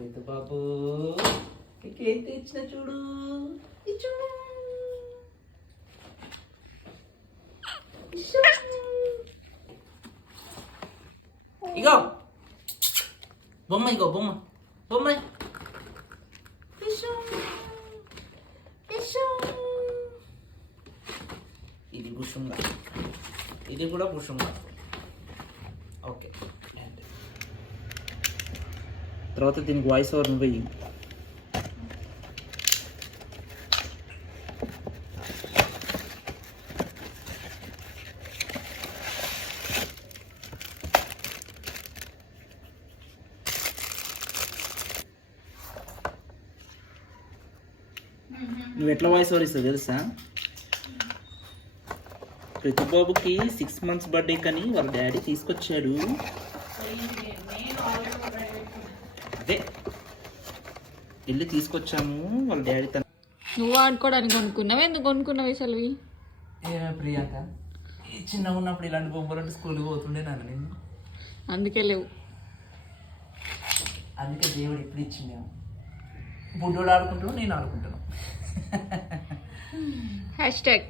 ప్రీతు బాబు నీకేం తెచ్చిన చూడు. ఇగో బొమ్మ, ఇగో బొమ్మ బొమ్మ. ఇది కుషుంగా, ఇది కూడా కుషుంగా. ఓకే, తర్వాత దీనికి వాయిస్ ఓవర్ నువ్వు వెయ్యి. నువ్వు ఎట్లా వాయిస్ ఓవర్ ఇస్తావు తెలుసా? ప్రతిబాబుకి 6 months బర్త్డే కానీ వాళ్ళ డాడీ తీసుకొచ్చాడు. అదే వెళ్ళి తీసుకొచ్చాము వాళ్ళ డాడీ. తన నువ్వు ఆడుకోవడానికి కొనుక్కున్నావు, ఎందుకు కొనుక్కున్నావు సెల్వి? ఏమే ప్రియాంక, చిన్నగా ఉన్నప్పుడు ఇలాంటి బొమ్మలు అంటే స్కూల్కి పోతుండే నాన్న నేను. అందుకే లేవు. అందుకే దేవుడు ఎప్పుడు ఇచ్చిందేమో. బుడ్డోడు ఆడుకుంటాడు, నేను ఆడుకుంటాను. Hash tag